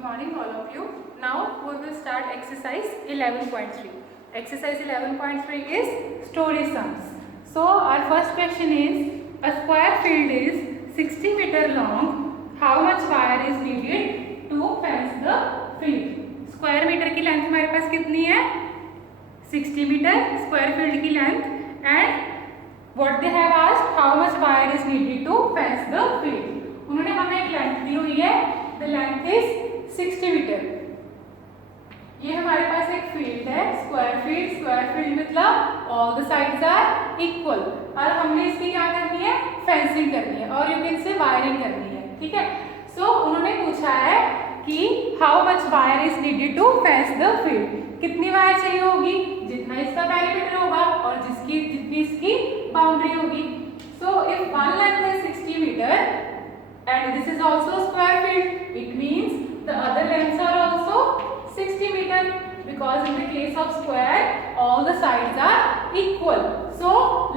Good morning all of you. Now we will start exercise 11.3. Exercise 11.3 is story sums. So our first question is, a square field is 60 meter long. How much wire is needed to fence the field? Square metre की length हमारे पास कितनी है? 60 metre square field की length and what they have asked, how much wire is needed to fence the field. उन्होंने हमें एक लेंथ दी हुई है, the length is 60 मीटर. ये हमारे पास एक फील्ड है, स्क्वायर फील्ड मतलब all the sides are equal और हमने इसकी क्या करनी है? फेंसिंग करनी है और यू कैन से वायरिंग करनी है, ठीक है. सो उन्होंने पूछा है कि how much wire is needed to fence the field. कितनी वायर चाहिए होगी? जितना इसका पेरीमीटर होगा और जितनी इसकी बाउंड्री होगी. सो इफ वन लेंथ है 60 metre and this is also square field, it means the other lengths are also 60 metre because in the case of square all the sides are equal. So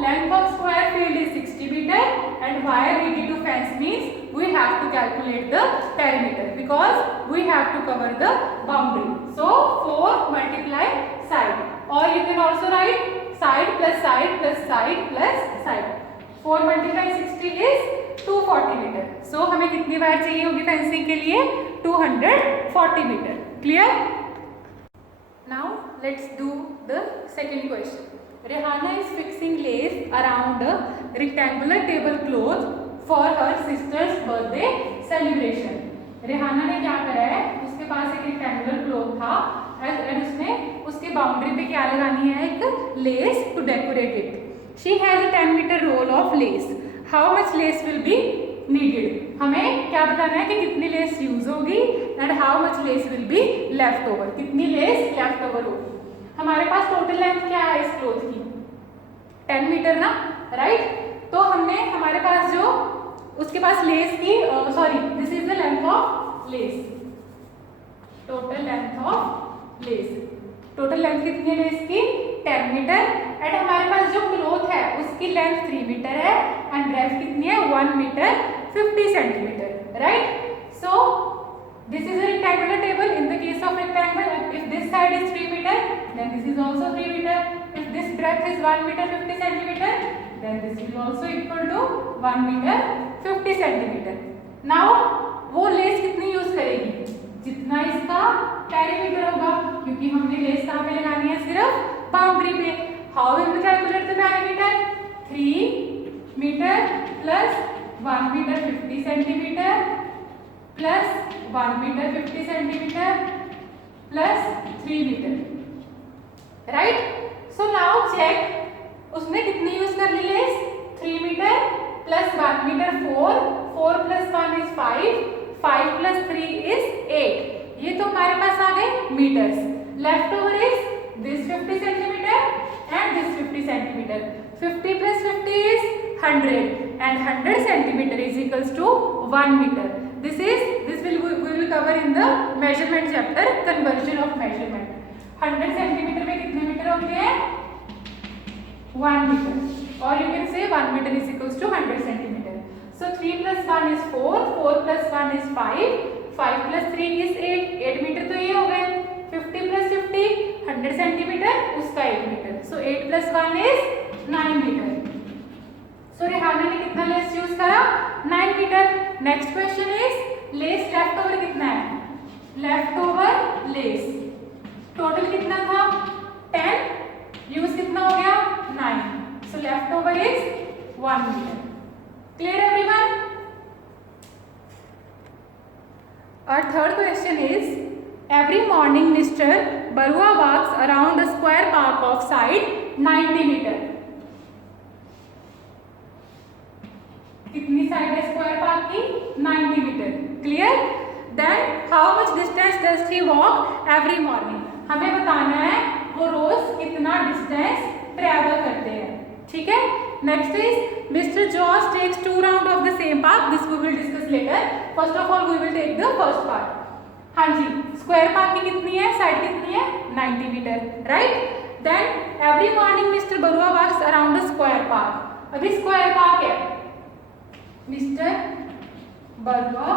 length of square field is 60 meter and wire needed to fence means we have to calculate the perimeter because we have to cover the boundary. So 4 multiply side, or you can also write side plus side plus side plus side. 4 multiply 60 is 240 meter. So हमें कितनी wire चाहिए होगी फेंसिंग के लिए? 240 metre. Clear? Now let's do the second question. Rehana is fixing lace around a rectangular tablecloth for her sister's birthday celebration. Rehana ने क्या करा है? उसके पास एक rectangular cloth था and उसने उसके बाउंड्री पे क्या लगानी है? एक lace to decorate it. She has a 10 meter roll of lace. How much lace will be needed? हमें क्या बताना है कि कितनी लेस यूज होगी and how much less will be left over. कितनी लेस लेफ्ट ओवर होगी? हमारे पास टोटल लेंथ क्या है इस क्लोथ की? 10 मीटर ना, राइट? तो हमने हमारे पास जो उसके पास लेस की sorry this is the length of less. Total length of less, total length कितनी है लेस की? 10 मीटर एंड हमारे पास जो क्लोथ है उसकी लेंथ 3 मीटर है एंड ब्रेड्थ कितनी है? 1 मीटर 50 centimeter, right? So this is a rectangular table. In the case of rectangle, if this side is 3 meter, then this is also 3 meter. If this breadth is 1 meter 50 centimeter, then this is also equal to 1 meter 50 centimeter. Now वो लेस कितनी यूज करेगी? जितना इसका पेरीमीटर होगा, क्योंकि हमने लेस कहाँ पे लगानी है? सिर्फ बाउंड्री पे. How will we calculate the perimeter? 3 metre plus 1 meter 50 centimeter plus 1 meter 50 centimeter plus 3 meter, right? So now check उसने कितनी यूज कर ली लेस? 3 meter plus 1 meter 4 plus 1 is 5 plus 3 is 8. ये तो हमारे पास आ गए metres. Left over is this 50 centimeter and this 50 centimeter. 50 plus 50 is 100 and 100 centimeter is equals to 1 meter. This we will cover in the measurement chapter, conversion of measurement. 100 centimeter में कितने मीटर होते हैं? 1 meter. Or you can say 1 meter is equals to 100 centimeter. So 3 plus 1 is 4 plus 1 is 5 plus 3 is 8 meter तो ये हो गए. 50 plus 50 100 centimeter, उसका 8 meter. So 8 plus 1 is 9 meter. So Rehana ने कितना लेस यूज करा? 9 metre. Next question is less left over कितना है? लेफ्ट ओवर लेस टोटल कितना था? 10. यूज कितना हो गया? 9. So left over is 1 metre. Clear everyone? Our third question is, every morning Mr. Barua walks around a square park of side 90 meter. कितनी side है square park की? 90 metre. Clear? Then how much distance does he walk every morning? हमें बताना है वो रोज कितना distance travel करते हैं. ठीक है. Next is mister George takes 2 round of the same park. This we will discuss later. First of all we will take the first part. हाँ जी, स्क्वायर पार्क की कितनी है? साइड कितनी है? 90 metre, right? Then every morning mister Barua walks around the square park. अभी square park है. Mister Barua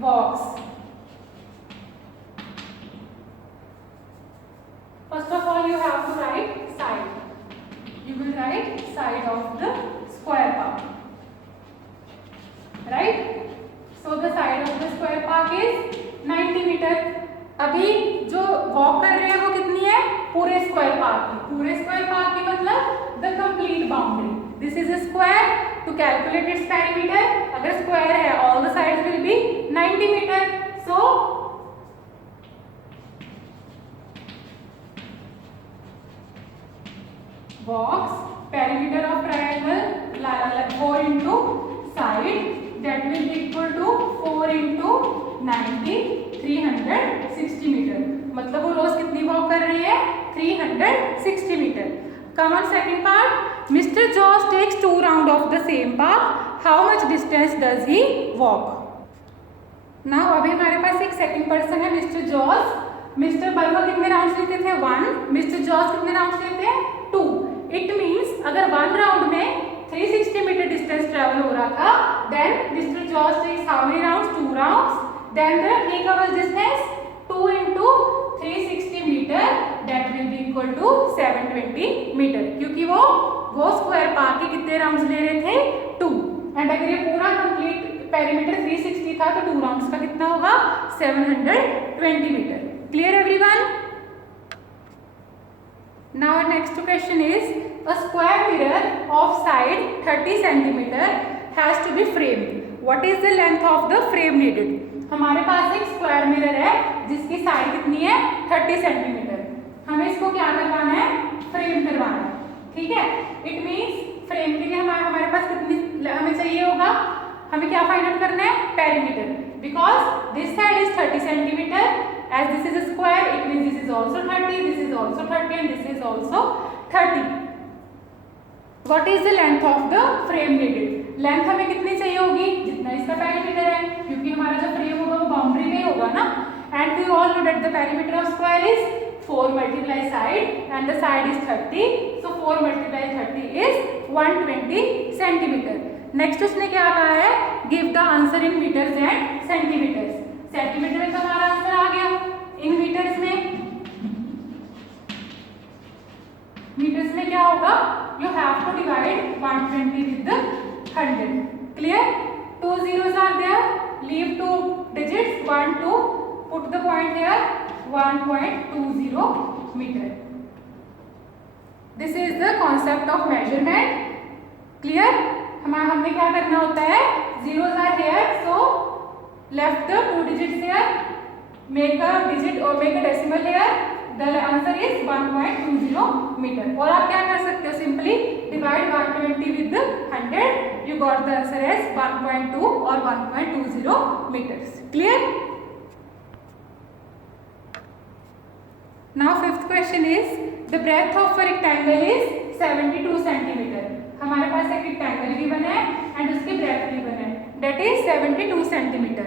walks all you have to write side. You will write side of the square park, right? So the side of the square park is 90 metre. अभी जो वॉक कर रहे हैं वो कितनी है? पूरे स्क्वायर पार्क की. पूरे स्क्वायर पार्क की मतलब the complete boundary. This is a square. To calculate its perimeter, अगर स्क्वायर है all the sides will be 90 metre. So box perimeter of triangle 4 into side, that will be equal to 4 into 90, 360 मीटर. मतलब वो रोज कितनी वॉक कर रही है? 360 metre. Come on second part. Mr. Jaws takes 2 rounds of the same path. How much distance does he walk? Now अभी हमारे पास एक second person है मिस्टर जॉर्ज. मिस्टर बर्गर कितने राउंड्स लेते थे? 1. मिस्टर जॉर्ज कितने राउंड्स लेते हैं? 2. इट मीन्स अगर 1 राउंड में 360 मीटर डिस्टेंस ट्रेवल हो रहा था, then mister George takes how many rounds? 2 rounds. Then he covers distance 2 into 360 metre, that will be equal to 720 metre. क्योंकि वो स्क्वायर पार्क के कितने राउंड्स ले रहे थे? 2. एंड अगर ये पूरा कंप्लीट पेरीमीटर 360 था तो 2 राउंड्स का कितना होगा? 720 metre. Clear everyone? Now our next question is, a square mirror of side 30 centimeter has to be framed. What is the length of the frame needed? हमारे पास एक स्क्वायर मिरर है जिसकी साइड कितनी है? 30 सेंटीमीटर. हमें इसको क्या करवाना है? फ्रेम करवाना है. ठीक है. इट मीन्स फ्रेम के लिए हमारे पास कितनी हमें चाहिए होगा? हमें क्या फाइंड आउट करना है? Perimeter. Because this side is 30 centimetre. As this is a square, it means this is also 30, this is also 30, and this is also 30. What is the length of the frame needed? Length हमें कितनी चाहिए होगी? जितना इसका पेरीमीटर है, क्योंकि हमारा जो फ्रेम होगा वो बाउंड्री में होगा ना. And we all know that the perimeter of square is 4 multiply side, and the side is 30. So 4 multiply 30 is 120 centimeter. Next उसने क्या कहा है? Give the answer in meters and centimeters. Centimetre में तो हमारा आंसर आ गया. इन मीटर्स में क्या होगा? You have to divide 120 with 100. Clear? 2 zeros are there. Leave 2 digits 1 2. Put the point here. 1.20 meter. This is the concept of measurement. Clear? हमने क्या करना होता है? Zeros are here, so left the 2 digits here, make a digit or make a decimal here. The answer is 1.20 meter. और आप क्या कर सकते हो? Simply divide 120 with 100. You got the answer as 1.2 or 1.20 meters. Clear? Now fifth question is, the breadth of a rectangle is 72 centimeter. हमारे पास एक rectangle given है and उसकी breadth गिवन है. That is 72 centimeter.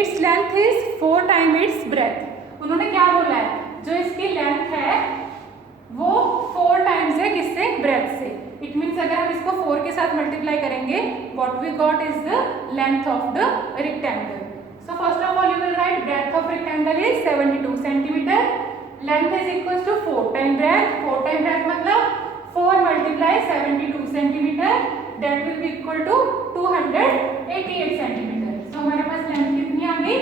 Its length is 4 times its breadth. उन्होंने क्या बोला है? जो इसकी लेंथ है वो 4 टाइम्स है किससे? ब्रेथ से. इट मीन्स अगर हम इसको 4 के साथ मल्टीप्लाई करेंगे, what we got is the length of the rectangle. So first of all you will write breadth of rectangle is 72 centimetre. Length is equal to 4 time breadth. 4 time breadth मतलब 4 multiply 72 centimetre, that will be equal to 288 centimetre. So हमारे पास length कितनी आ गई?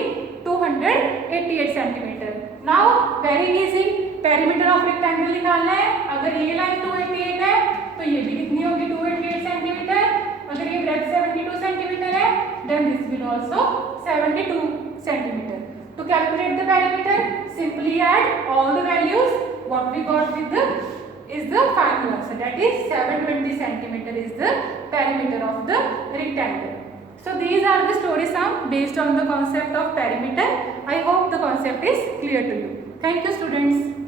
288 centimetre. Now very easy, perimeter of rectangle निकालना है. अगर ये लाइन 288 है तो ये भी कितनी होगी? 288 सेंटीमीटर. अगर ये ब्रेथ 72 सेंटीमीटर है, then this will also 72 centimetre. To calculate the perimeter, simply add all the values. What we got with the is the final answer. That is 720 centimeter is the perimeter of the rectangle. So these are the story sum based on the concept of perimeter. I hope the concept is clear to you. Thank you, students.